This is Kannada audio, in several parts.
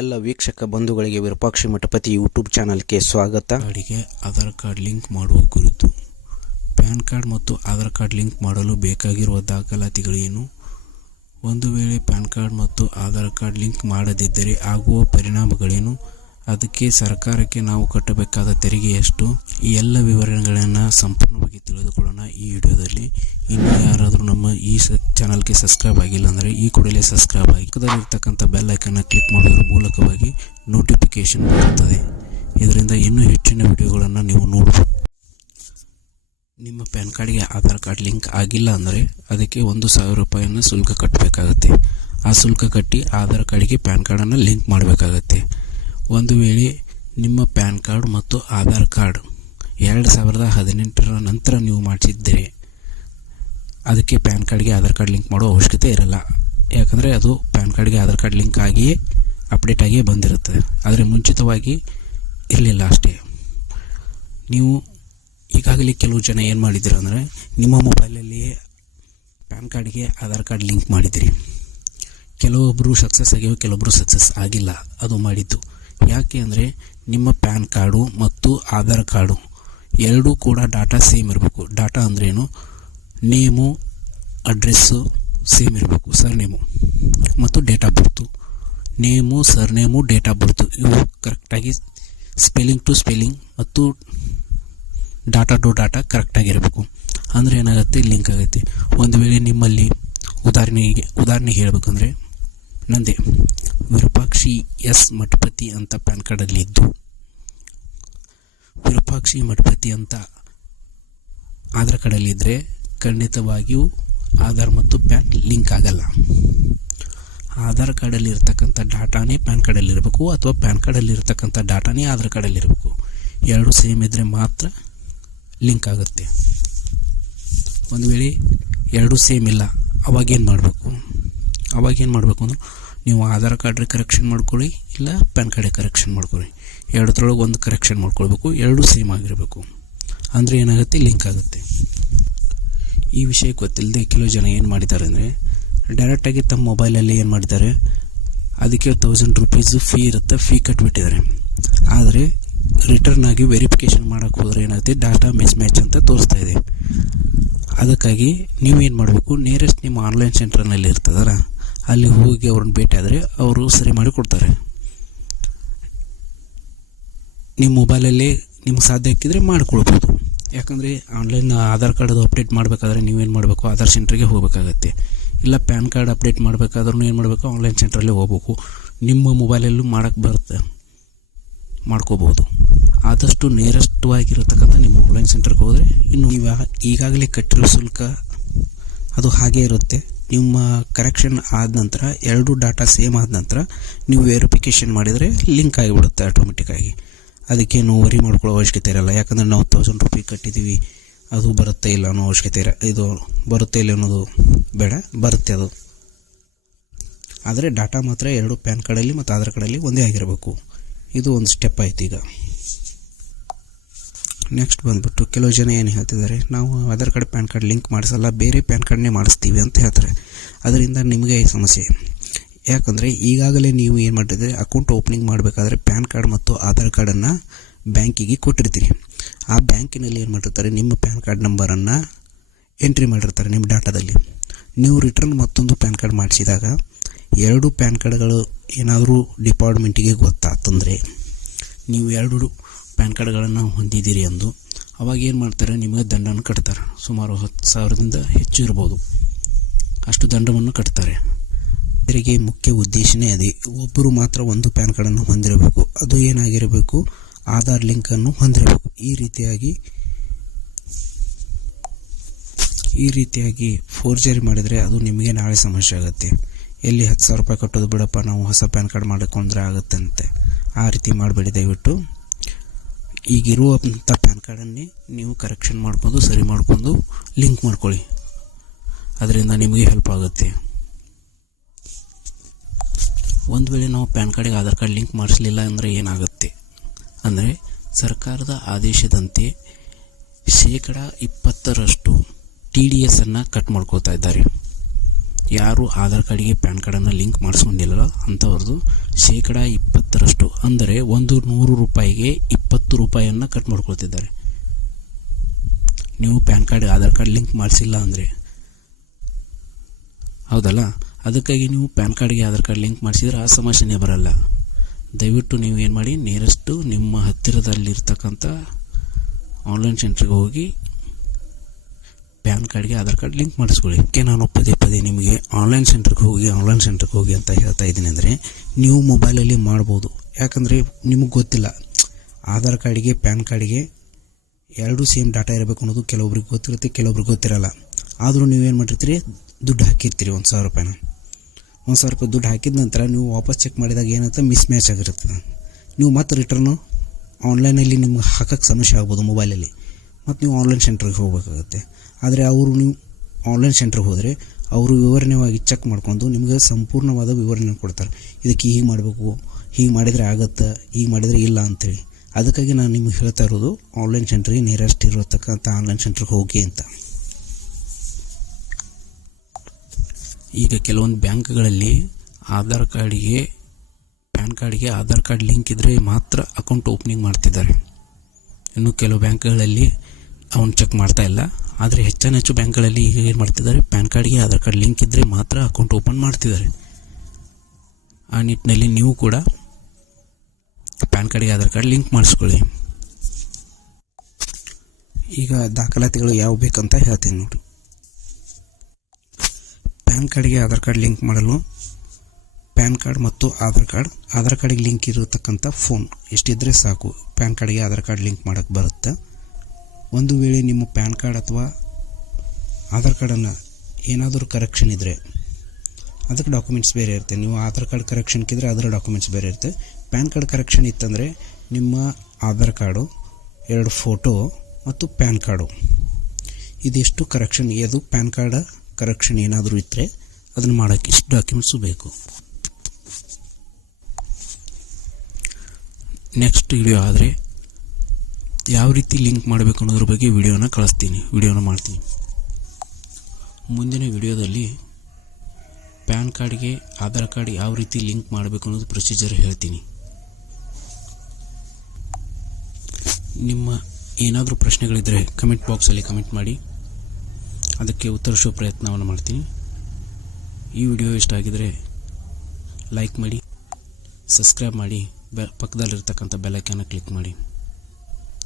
ಎಲ್ಲ ವೀಕ್ಷಕ ಬಂಧುಗಳಿಗೆ ವಿರೂಪಾಕ್ಷಿ ಮಠಪತಿ ಯೂಟ್ಯೂಬ್ ಚಾನಲ್ಗೆ ಸ್ವಾಗತ. ಕಾರ್ಡಿಗೆ ಆಧಾರ್ ಕಾರ್ಡ್ ಲಿಂಕ್ ಮಾಡುವ ಕುರಿತು. ಪ್ಯಾನ್ ಕಾರ್ಡ್ ಮತ್ತು ಆಧಾರ್ ಕಾರ್ಡ್ ಲಿಂಕ್ ಮಾಡಲು ಬೇಕಾಗಿರುವ ದಾಖಲಾತಿಗಳೇನು ಒಂದು ವೇಳೆ ಪ್ಯಾನ್ ಕಾರ್ಡ್ ಮತ್ತು ಆಧಾರ್ ಕಾರ್ಡ್ ಲಿಂಕ್ ಮಾಡದಿದ್ದರೆ ಆಗುವ ಪರಿಣಾಮಗಳೇನು? ಅದಕ್ಕೆ ಸರ್ಕಾರಕ್ಕೆ ನಾವು ಕಟ್ಟಬೇಕಾದ ತೆರಿಗೆ ಎಷ್ಟು? ಈ ಎಲ್ಲ ವಿವರಗಳನ್ನು ಸಂಪೂರ್ಣವಾಗಿ ತಿಳಿದುಕೊಳ್ಳೋಣ ಈ ವಿಡಿಯೋದಲ್ಲಿ. ಇನ್ನು ಯಾರಾದರೂ ನಮ್ಮ ಈ ಚಾನಲ್ಗೆ ಸಬ್ಸ್ಕ್ರೈಬ್ ಆಗಿಲ್ಲ ಅಂದರೆ ಈ ಕೂಡಲೇ ಸಬ್ಸ್ಕ್ರೈಬ್ ಆಗಿ, ಪಕ್ಕದಲ್ಲಿರ್ತಕ್ಕಂಥ ಬೆಲ್ ಐಕನ್ನ ಕ್ಲಿಕ್ ಮಾಡೋದ್ರ ಮೂಲಕವಾಗಿ ನೋಟಿಫಿಕೇಶನ್ ಬರುತ್ತದೆ. ಇದರಿಂದ ಇನ್ನೂ ಹೆಚ್ಚಿನ ವಿಡಿಯೋಗಳನ್ನು ನೀವು ನೋಡಬಹುದು ನಿಮ್ಮ ಪ್ಯಾನ್ ಕಾರ್ಡ್ಗೆ ಆಧಾರ್ ಕಾರ್ಡ್ ಲಿಂಕ್ ಆಗಿಲ್ಲ ಅಂದರೆ ಅದಕ್ಕೆ ಒಂದು ಸಾವಿರ ರೂಪಾಯಿಯನ್ನು ಶುಲ್ಕ ಕಟ್ಟಬೇಕಾಗತ್ತೆ ಆ ಶುಲ್ಕ ಕಟ್ಟಿ ಆಧಾರ್ ಕಾರ್ಡ್ಗೆ ಪ್ಯಾನ್ ಕಾರ್ಡನ್ನು ಲಿಂಕ್ ಮಾಡಬೇಕಾಗತ್ತೆ. ಒಂದು ವೇಳೆ ನಿಮ್ಮ ಪ್ಯಾನ್ ಕಾರ್ಡ್ ಮತ್ತು ಆಧಾರ್ ಕಾರ್ಡ್ ಎರಡು ಸಾವಿರದ ಹದಿನೆಂಟರ ನಂತರ ನೀವು ಮಾಡಿಸಿದ್ದರೆ ಅದಕ್ಕೆ ಪ್ಯಾನ್ ಕಾರ್ಡ್ಗೆ ಆಧಾರ್ ಕಾರ್ಡ್ ಲಿಂಕ್ ಮಾಡೋ ಅವಶ್ಯಕತೆ ಇರಲ್ಲ. ಯಾಕಂದರೆ ಅದು ಪ್ಯಾನ್ ಕಾರ್ಡ್ಗೆ ಆಧಾರ್ ಕಾರ್ಡ್ ಲಿಂಕ್ ಆಗಿಯೇ ಅಪ್ಡೇಟ್ ಆಗಿಯೇ ಬಂದಿರುತ್ತೆ. ಆದರೆ ಮುಂಚಿತವಾಗಿ ಇರಲಿಲ್ಲ ಅಷ್ಟೇ. ನೀವು ಈಗಾಗಲೇ ಕೆಲವು ಜನ ಏನು ಮಾಡಿದ್ದೀರ ಅಂದರೆ ನಿಮ್ಮ ಮೊಬೈಲಲ್ಲಿಯೇ ಪ್ಯಾನ್ ಕಾರ್ಡ್ಗೆ ಆಧಾರ್ ಕಾರ್ಡ್ ಲಿಂಕ್ ಮಾಡಿದಿರಿ. ಕೆಲವೊಬ್ಬರು ಸಕ್ಸಸ್ ಆಗಿವೆ ಕೆಲವೊಬ್ಬರು ಸಕ್ಸಸ್ ಆಗಿಲ್ಲ. ಅದು ಮಾಡಿದ್ದು. ಯಾಕೆ ಅಂದರೆ ನಿಮ್ಮ ಪ್ಯಾನ್ ಕಾರ್ಡು ಮತ್ತು ಆಧಾರ್ ಕಾರ್ಡು ಎರಡೂ ಕೂಡ ಡಾಟಾ ಸೇಮ್ ಇರಬೇಕು. ಡಾಟಾ ಅಂದ್ರೇನು? ನೇಮು, ಅಡ್ರೆಸ್ಸು, ಸೇಮ್ ಇರಬೇಕು ಸರ್ ನೇಮು ಮತ್ತು date of birth. Name, surname, date of birth. ಇವು ಕರೆಕ್ಟಾಗಿ ಸ್ಪೆಲ್ಲಿಂಗ್ ಟು ಸ್ಪೆಲ್ಲಿಂಗ್ ಮತ್ತು ಡಾಟಾ ಟು ಡಾಟಾ ಕರೆಕ್ಟಾಗಿರಬೇಕು ಅಂದರೆ ಏನಾಗುತ್ತೆ? ಲಿಂಕ್ ಆಗುತ್ತೆ. ಒಂದು ವೇಳೆ ನಿಮ್ಮಲ್ಲಿ ಉದಾಹರಣೆಗೆ ಉದಾಹರಣೆಗೆ ಹೇಳಬೇಕಂದ್ರೆ, ನಂದೇ. ವಿರೂಪಾಕ್ಷಿ ಎಸ್ ಮಠಪತಿ ಅಂತ ಪ್ಯಾನ್ ಕಾರ್ಡಲ್ಲಿ ಇದ್ದು, ವಿರೂಪಾಕ್ಷಿ ಮಠಪತಿ ಅಂತ ಆಧಾರ್ ಕಾರ್ಡಲ್ಲಿ ಇದ್ದರೆ ಖಂಡಿತವಾಗಿಯೂ ಆಧಾರ್ ಮತ್ತು ಪ್ಯಾನ್ ಲಿಂಕ್ ಆಗಲ್ಲ. ಆಧಾರ್ ಕಾರ್ಡಲ್ಲಿ ಇರ್ತಕ್ಕಂಥ ಡಾಟಾನೇ ಪ್ಯಾನ್ ಕಾರ್ಡಲ್ಲಿ ಇರಬೇಕು ಅಥವಾ ಪ್ಯಾನ್ ಕಾರ್ಡಲ್ಲಿ ಇರ್ತಕ್ಕಂಥ ಡಾಟಾನೇ ಆಧಾರ್ ಕಾರ್ಡಲ್ಲಿ ಇರಬೇಕು ಎರಡು ಸೇಮ್ ಇದ್ದರೆ ಮಾತ್ರ ಲಿಂಕ್ ಆಗುತ್ತೆ. ಒಂದು ವೇಳೆ ಎರಡೂ ಸೇಮ್ ಇಲ್ಲ ಅವಾಗೇನು ಮಾಡಬೇಕು? ಅವಾಗೇನು ಮಾಡಬೇಕು ಅಂದ್ರೆ ನೀವು ಆಧಾರ್ ಕಾರ್ಡ್ ಕರೆಕ್ಷನ್ ಮಾಡ್ಕೊಳ್ಳಿ ಇಲ್ಲ ಪ್ಯಾನ್ ಕಾರ್ಡ್ ಕರೆಕ್ಷನ್ ಮಾಡ್ಕೊಳ್ಳಿ. ಎರಡರೊಳಗೆ ಒಂದು ಕರೆಕ್ಷನ್ ಮಾಡ್ಕೊಳ್ಬೇಕು, ಎರಡೂ ಸೇಮ್ ಆಗಿರಬೇಕು. ಅಂದರೆ ಏನಾಗುತ್ತೆ? ಲಿಂಕ್ ಆಗುತ್ತೆ. ಈ ವಿಷಯ ಗೊತ್ತಿಲ್ಲದೆ ಕೆಲವು ಜನ ಏನು ಮಾಡಿದ್ದಾರೆ ಅಂದರೆ ಡೈರೆಕ್ಟಾಗಿ ತಮ್ಮ ಮೊಬೈಲಲ್ಲಿ ಏನು ಮಾಡಿದ್ದಾರೆ, ಅದಕ್ಕೆ ತೌಸಂಡ್ ರುಪೀಸು ಫೀ ಇರುತ್ತೆ ಫೀ ಕಟ್ಬಿಟ್ಟಿದ್ದಾರೆ. ಆದರೆ ರಿಟರ್ನ್ ಆಗಿ ವೆರಿಫಿಕೇಷನ್ ಮಾಡೋಕ್ಕೆ ಹೋದ್ರೆ ಏನಾಗುತ್ತೆ ಡಾಟಾ ಮಿಸ್ ಮ್ಯಾಚ್ ಅಂತ ತೋರಿಸ್ತಾ ಇದೆ. ಅದಕ್ಕಾಗಿ ನೀವು ಏನು ಮಾಡಬೇಕು ನಿಯರೆಸ್ಟ್ ನಿಮ್ಮ ಆನ್ಲೈನ್ ಸೆಂಟರ್ನಲ್ಲಿ ಇರ್ತದಲ್ಲ, ಅಲ್ಲಿ ಹೋಗಿ ಅವ್ರನ್ನ ಭೇಟಿ ಆದರೆ ಅವರು ಸರಿ ಮಾಡಿ ಕೊಡ್ತಾರೆ. ನಿಮ್ಮ ಮೊಬೈಲಲ್ಲಿ ನಿಮ್ಗೆ ಸಾಧ್ಯ ಹಾಕಿದರೆ ಮಾಡ್ಕೊಳ್ಬೋದು. ಯಾಕಂದರೆ ಆನ್ಲೈನ್ ಆಧಾರ್ ಕಾರ್ಡ್ ಅಪ್ಡೇಟ್ ಮಾಡಬೇಕಾದ್ರೆ ನೀವೇನು ಮಾಡಬೇಕು? ಆಧಾರ್ ಸೆಂಟ್ರಿಗೆ ಹೋಗಬೇಕಾಗತ್ತೆ. ಇಲ್ಲ ಪ್ಯಾನ್ ಕಾರ್ಡ್ ಅಪ್ಡೇಟ್ ಮಾಡಬೇಕಾದ್ರೂ ಏನು ಮಾಡಬೇಕು? ಆನ್ಲೈನ್ ಸೆಂಟ್ರಲ್ಲಿ ಹೋಗ್ಬೇಕು. ನಿಮ್ಮ ಮೊಬೈಲಲ್ಲೂ ಮಾಡೋಕ್ಕೆ ಬರುತ್ತೆ. ಮಾಡ್ಕೋಬೋದು ಆದಷ್ಟು ನೇರಷ್ಟವಾಗಿರತಕ್ಕಂಥ ನಿಮ್ಮ ಆನ್ಲೈನ್ ಸೆಂಟರ್ಗೆ ಹೋದರೆ ಇನ್ನು ನೀವು ಈಗಾಗಲೇ ಕಟ್ಟಿರೋ ಶುಲ್ಕ ಅದು ಹಾಗೇ ಇರುತ್ತೆ. ನಿಮ್ಮ ಕರೆಕ್ಷನ್ ಆದ ನಂತರ ಎರಡೂ ಡಾಟಾ ಸೇಮ್ ಆದ ನಂತರ ನೀವು ವೆರಿಫಿಕೇಷನ್ ಮಾಡಿದರೆ ಲಿಂಕ್ ಆಗಿಬಿಡುತ್ತೆ ಆಟೋಮೆಟಿಕ್ಕಾಗಿ ಅದಕ್ಕೇನು ವರಿ ಮಾಡ್ಕೊಳ್ಳೋ ಅವಶ್ಯಕತೆ ಇರಲ್ಲ. ಯಾಕಂದರೆ ನಾವು ತೌಸಂಡ್ ರುಪಿ ಕಟ್ಟಿದ್ದೀವಿ, ಅದು ಬರುತ್ತೆ ಇಲ್ಲ ಅನ್ನೋ ಅವಶ್ಯಕತೆ ಇರ, ಇದು ಬರುತ್ತೆ ಇಲ್ಲ ಅನ್ನೋದು ಬೇಡ, ಬರುತ್ತೆ ಅದು. ಆದರೆ ಡಾಟಾ ಮಾತ್ರ ಎರಡು ಪ್ಯಾನ್ ಕಾರ್ಡಲ್ಲಿ ಮತ್ತು ಆಧಾರ್ ಕಾರ್ಡಲ್ಲಿ ಒಂದೇ ಆಗಿರಬೇಕು. ಇದು ಒಂದು ಸ್ಟೆಪ್ ಆಯ್ತು ಈಗ. ನೆಕ್ಸ್ಟ್ ಬಂದ್ಬಿಟ್ಟು ಕೆಲವು ಜನ ಏನು ಹೇಳ್ತಿದ್ದಾರೆ, ನಾವು Aadhaar card, pan card link ಮಾಡಿಸಲ್ಲ, ಬೇರೆ ಪ್ಯಾನ್ ಕಾರ್ಡ್ನೇ ಮಾಡಿಸ್ತೀವಿ ಅಂತ ಹೇಳ್ತಾರೆ. ಅದರಿಂದ ನಿಮಗೆ ಈ ಸಮಸ್ಯೆ? ಯಾಕಂದರೆ ಈಗಾಗಲೇ ನೀವು ಏನು ಮಾಡಿದ್ರೆ ಅಕೌಂಟ್ ಓಪನಿಂಗ್ ಮಾಡಬೇಕಾದ್ರೆ ಪ್ಯಾನ್ ಕಾರ್ಡ್ ಮತ್ತು ಆಧಾರ್ ಕಾರ್ಡನ್ನು ಬ್ಯಾಂಕಿಗೆ ಕೊಟ್ಟಿರ್ತೀರಿ. ಆ ಬ್ಯಾಂಕಿನಲ್ಲಿ ಏನು ಮಾಡಿರ್ತಾರೆ ನಿಮ್ಮ ಪ್ಯಾನ್ ಕಾರ್ಡ್ ನಂಬರನ್ನು ಎಂಟ್ರಿ ಮಾಡಿರ್ತಾರೆ ನಿಮ್ಮ ಡಾಟಾದಲ್ಲಿ. ನೀವು ರಿಟರ್ನ್ ಮತ್ತೊಂದು ಪ್ಯಾನ್ ಕಾರ್ಡ್ ಮಾಡಿಸಿದಾಗ ಎರಡು ಪ್ಯಾನ್ ಕಾರ್ಡ್ಗಳು ಏನಾದರೂ ಡಿಪಾರ್ಟ್ಮೆಂಟಿಗೆ ಗೊತ್ತಾತಂದರೆ ನೀವು ಎರಡು ಪ್ಯಾನ್ ಕಾರ್ಡ್ಗಳನ್ನು ಹೊಂದಿದ್ದೀರಿ ಎಂದು ಅವಾಗ ಏನು ಮಾಡ್ತಾರೆ? ನಿಮಗೆ ದಂಡವನ್ನು ಕಟ್ತಾರೆ. ಸುಮಾರು ಹತ್ತು ಸಾವಿರದಿಂದ ಹೆಚ್ಚು ಇರ್ಬೋದು. ಅಷ್ಟು ದಂಡವನ್ನು ಕಟ್ತಾರೆ. ಇದರಿಗೆ ಮುಖ್ಯ ಉದ್ದೇಶನೇ ಅದೇ. ಒಬ್ಬರು ಮಾತ್ರ ಒಂದು ಪ್ಯಾನ್ ಕಾರ್ಡನ್ನು ಹೊಂದಿರಬೇಕು. ಅದು ಏನಾಗಿರಬೇಕು? ಆಧಾರ್ ಲಿಂಕನ್ನು ಹೊಂದಿರಬೇಕು. ಈ ರೀತಿಯಾಗಿ ಈ ರೀತಿಯಾಗಿ ಫೋರ್ಜರಿ ಮಾಡಿದರೆ ಅದು ನಿಮಗೆ ನಾಳೆ ಸಮಸ್ಯೆ ಆಗುತ್ತೆ. ಎಲ್ಲಿ ಹತ್ತು ಸಾವಿರ ರೂಪಾಯಿ ಕಟ್ಟೋದು ಬಿಡಪ್ಪ, ನಾವು ಹೊಸ ಪ್ಯಾನ್ ಕಾರ್ಡ್ ಮಾಡಿಕೊಂಡ್ರೆ ಆಗುತ್ತಂತೆ. ಆ ರೀತಿ ಮಾಡಬೇಡಿ ದಯವಿಟ್ಟು. ಈಗಿರುವಂಥ ಪ್ಯಾನ್ ಕಾರ್ಡನ್ನೇ ನೀವು ಕರೆಕ್ಷನ್ ಮಾಡ್ಕೊಂಡು, ಸರಿ ಮಾಡ್ಕೊಂಡು ಲಿಂಕ್ ಮಾಡ್ಕೊಳ್ಳಿ. ಅದರಿಂದ ನಿಮಗೆ ಹೆಲ್ಪ್ ಆಗುತ್ತೆ. ಒಂದು ವೇಳೆ ನಾವು ಪ್ಯಾನ್ ಕಾರ್ಡಿಗೆ ಆಧಾರ್ ಕಾರ್ಡ್ ಲಿಂಕ್ ಮಾಡಿಸಲಿಲ್ಲ ಅಂದರೆ ಏನಾಗುತ್ತೆ? ಅಂದರೆ ಸರ್ಕಾರದ ಆದೇಶದಂತೆ ಶೇಕಡ ಇಪ್ಪತ್ತರಷ್ಟು ಟಿ ಡಿ ಎಸ್ಸನ್ನು ಕಟ್ ಮಾಡ್ಕೋತಾ ಇದ್ದಾರೆ. ಯಾರು ಆಧಾರ್ ಕಾರ್ಡಿಗೆ ಪ್ಯಾನ್ ಕಾರ್ಡನ್ನು ಲಿಂಕ್ ಮಾಡಿಸ್ಕೊಂಡಿಲ್ಲ ಅಂಥವ್ರದ್ದು ಶೇಕಡ ಇಪ್ಪತ್ತರಷ್ಟು. ಅಂದರೆ ಒಂದು ನೂರು ರೂಪಾಯಿಗೆ ಇಪ್ಪತ್ತು ರೂಪಾಯಿಯನ್ನು ಕಟ್ ಮಾಡ್ಕೊಳ್ತಿದ್ದಾರೆ. ನೀವು pan card Aadhaar card link ಮಾಡಿಸಿಲ್ಲ ಅಂದರೆ. ಹೌದಲ್ಲ? ಅದಕ್ಕಾಗಿ ನೀವು ಪ್ಯಾನ್ ಕಾರ್ಡ್ಗೆ ಆಧಾರ್ ಕಾರ್ಡ್ ಲಿಂಕ್ ಮಾಡಿಸಿದ್ರೆ ಆ ಸಮಸ್ಯೆನೇ ಬರಲ್ಲ. ದಯವಿಟ್ಟು ನೀವು ಏನು ಮಾಡಿ ನಿಯರೆಸ್ಟು ನಿಮ್ಮ ಹತ್ತಿರದಲ್ಲಿರ್ತಕ್ಕಂಥ ಆನ್ಲೈನ್ ಸೆಂಟ್ರಿಗೆ ಹೋಗಿ ಪ್ಯಾನ್ ಕಾರ್ಡ್ಗೆ ಆಧಾರ್ ಕಾರ್ಡ್ ಲಿಂಕ್ ಮಾಡಿಸ್ಕೊಳ್ಳಿ. ಯಾಕೆ ನಾನು ಪದೇ ಪದೇ ನಿಮಗೆ ಆನ್ಲೈನ್ ಸೆಂಟ್ರಿಗೆ ಹೋಗಿ ಆನ್ಲೈನ್ ಸೆಂಟ್ರಿಗೆ ಹೋಗಿ ಅಂತ ಹೇಳ್ತಾ ಇದ್ದೀನಿ ಅಂದರೆ ನೀವು ಮೊಬೈಲಲ್ಲಿ ಮಾಡ್ಬೋದು. ಯಾಕಂದರೆ ನಿಮಗೆ ಗೊತ್ತಿಲ್ಲ. ಆಧಾರ್ ಕಾರ್ಡಿಗೆ, ಪ್ಯಾನ್ ಕಾರ್ಡಿಗೆ ಎರಡೂ ಸೇಮ್ ಡಾಟಾ ಇರಬೇಕು ಅನ್ನೋದು ಕೆಲವೊಬ್ರಿಗೆ ಗೊತ್ತಿರುತ್ತೆ, ಕೆಲವೊಬ್ರಿಗೆ ಗೊತ್ತಿರಲ್ಲ. ಆದರೂ ನೀವೇನು ಮಾಡಿರ್ತೀರಿ? ದುಡ್ಡು ಹಾಕಿರ್ತೀರಿ ಒಂದು ಸಾವಿರ ರೂಪಾಯಿನ. ಒಂದು ಸಾವಿರ ರೂಪಾಯಿ ದುಡ್ಡು ಹಾಕಿದ ನಂತರ ನೀವು ವಾಪಸ್ ಚೆಕ್ ಮಾಡಿದಾಗ ಏನಂತ ಮಿಸ್ ಮ್ಯಾಚ್ ಆಗಿರ್ತದೆ ನೀವು ಮತ್ತೆ ರಿಟರ್ನು ಆನ್ಲೈನಲ್ಲಿ ನಿಮ್ಗೆ ಹಾಕೋಕ್ಕೆ ಸಮಸ್ಯೆ ಆಗ್ಬೋದು ಮೊಬೈಲಲ್ಲಿ ಮತ್ತು ನೀವು ಆನ್ಲೈನ್ ಸೆಂಟ್ರಿಗೆ ಹೋಗಬೇಕಾಗುತ್ತೆ. ಆದರೆ ಅವರು ನೀವು ಆನ್ಲೈನ್ ಸೆಂಟ್ರಿಗೆ ಹೋದರೆ ಅವರು ವಿವರಣೆವಾಗಿ ಚೆಕ್ ಮಾಡ್ಕೊಂಡು ನಿಮಗೆ ಸಂಪೂರ್ಣವಾದ ವಿವರಣೆ ಕೊಡ್ತಾರೆ. ಇದಕ್ಕೆ ಹೀಗೆ ಮಾಡಬೇಕು, ಹೀಗೆ ಮಾಡಿದರೆ ಆಗುತ್ತೆ, ಹೀಗೆ ಮಾಡಿದರೆ ಇಲ್ಲ ಅಂತೇಳಿ. ಅದಕ್ಕಾಗಿ ನಾನು ನಿಮಗೆ ಹೇಳ್ತಾ ಇರೋದು ಆನ್ಲೈನ್ ಸೆಂಟ್ರಿಗೆ ನಿಯರೆಸ್ಟ್ ಇರತಕ್ಕಂಥ ಆನ್ಲೈನ್ ಸೆಂಟ್ರಿಗೆ ಹೋಗಿ ಅಂತ. ಈಗ ಕೆಲವೊಂದು ಬ್ಯಾಂಕ್ಗಳಲ್ಲಿ ಆಧಾರ್ ಕಾರ್ಡಿಗೆ, ಪ್ಯಾನ್ ಕಾರ್ಡಿಗೆ ಆಧಾರ್ ಕಾರ್ಡ್ ಲಿಂಕ್ ಇದ್ದರೆ ಮಾತ್ರ ಅಕೌಂಟ್ ಓಪನಿಂಗ್ ಮಾಡ್ತಿದ್ದಾರೆ. ಇನ್ನು ಕೆಲವು ಬ್ಯಾಂಕ್ಗಳಲ್ಲಿ ಅವನು ಚೆಕ್ ಮಾಡ್ತಾ ಇಲ್ಲ. ಆದರೆ ಹೆಚ್ಚಿನ ಹೆಚ್ಚು ಬ್ಯಾಂಕ್ಗಳಲ್ಲಿ ಈಗ ಏನು ಮಾಡ್ತಿದ್ದಾರೆ, ಪ್ಯಾನ್ ಕಾರ್ಡ್ಗೆ ಆಧಾರ್ ಕಾರ್ಡ್ ಲಿಂಕ್ ಇದ್ದರೆ ಮಾತ್ರ ಅಕೌಂಟ್ ಓಪನ್ ಮಾಡ್ತಿದ್ದಾರೆ. ಆ ನಿಟ್ಟಿನಲ್ಲಿ ನೀವು ಕೂಡ ಪ್ಯಾನ್ ಕಾರ್ಡ್ಗೆ ಆಧಾರ್ ಕಾರ್ಡ್ ಲಿಂಕ್ ಮಾಡಿಸ್ಕೊಳ್ಳಿ. ಈಗ ದಾಖಲಾತಿಗಳು ಯಾವ ಬೇಕಂತ ಹೇಳ್ತೀನಿ ನೋಡಿ. ಪ್ಯಾನ್ ಕಾರ್ಡ್ಗೆ ಆಧಾರ್ ಕಾರ್ಡ್ ಲಿಂಕ್ ಮಾಡಲು ಪ್ಯಾನ್ ಕಾರ್ಡ್ ಮತ್ತು ಆಧಾರ್ ಕಾರ್ಡ್. ಆಧಾರ್ ಕಾರ್ಡಿಗೆ ಲಿಂಕ್ ಇರತಕ್ಕಂಥ ಫೋನ್ ಎಷ್ಟಿದ್ರೆ ಸಾಕು. ಪ್ಯಾನ್ ಕಾರ್ಡ್ಗೆ ಆಧಾರ್ ಕಾರ್ಡ್ ಲಿಂಕ್ ಮಾಡೋಕ್ಕೆ ಬರುತ್ತೆ. ಒಂದು ವೇಳೆ ನಿಮ್ಮ ಪ್ಯಾನ್ ಕಾರ್ಡ್ ಅಥವಾ ಆಧಾರ್ ಕಾರ್ಡನ್ನು ಏನಾದರೂ ಕರೆಕ್ಷನ್ ಇದ್ದರೆ ಅದಕ್ಕೆ ಡಾಕ್ಯುಮೆಂಟ್ಸ್ ಬೇರೆ ಇರುತ್ತೆ. ನೀವು ಆಧಾರ್ ಕಾರ್ಡ್ ಕರೆಕ್ಷನ್ಗಿದ್ರೆ ಅದರ ಡಾಕ್ಯುಮೆಂಟ್ಸ್ ಬೇರೆ ಇರುತ್ತೆ. ಪ್ಯಾನ್ ಕಾರ್ಡ್ ಕರೆಕ್ಷನ್ ಇತ್ತಂದರೆ ನಿಮ್ಮ ಆಧಾರ್ ಕಾರ್ಡು, ಎರಡು ಫೋಟೋ ಮತ್ತು ಪ್ಯಾನ್ ಕಾರ್ಡು. ಇದಿಷ್ಟು ಕರೆಕ್ಷನ್? ಅದು ಪ್ಯಾನ್ ಕಾರ್ಡ್ ಕರೆಕ್ಷನ್ ಏನಾದರೂ ಇದ್ದರೆ ಅದನ್ನು ಮಾಡೋಕ್ಕೆ ಇಷ್ಟು ಡಾಕ್ಯುಮೆಂಟ್ಸು ಬೇಕು. ನೆಕ್ಸ್ಟ್ ವಿಡಿಯೋ ಆದರೆ ಯಾವ ರೀತಿ ಲಿಂಕ್ ಮಾಡಬೇಕು ಅನ್ನೋದ್ರ ಬಗ್ಗೆ ವಿಡಿಯೋನ ಕಳಿಸ್ತೀನಿ. ವಿಡಿಯೋನ ಮಾಡ್ತೀನಿ. ಮುಂದಿನ ವಿಡಿಯೋದಲ್ಲಿ ಪ್ಯಾನ್ ಕಾರ್ಡ್ಗೆ ಆಧಾರ್ ಕಾರ್ಡ್ ಯಾವ ರೀತಿ ಲಿಂಕ್ ಮಾಡಬೇಕು ಅನ್ನೋದು ಪ್ರೊಸೀಜರ್ ಹೇಳ್ತೀನಿ. ನಿಮ್ಮ ಏನಾದರೂ ಪ್ರಶ್ನೆಗಳಿದ್ದರೆ ಕಮೆಂಟ್ ಬಾಕ್ಸಲ್ಲಿ ಕಮೆಂಟ್ ಮಾಡಿ. ಅದಕ್ಕೆ ಉತ್ತರಿಸೋ ಪ್ರಯತ್ನವನ್ನು ಮಾಡ್ತೀನಿ. ಈ ವಿಡಿಯೋ ಇಷ್ಟ ಆಗಿದರೆ ಲೈಕ್ ಮಾಡಿ, ಸಬ್ಸ್ಕ್ರೈಬ್ ಮಾಡಿ, ಬೆ ಪಕ್ಕದಲ್ಲಿರ್ತಕ್ಕಂಥ ಬೆಲೈಕನ್ನು ಕ್ಲಿಕ್ ಮಾಡಿ.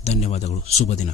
ಧನ್ಯವಾದಗಳು. ಶುಭ ದಿನ.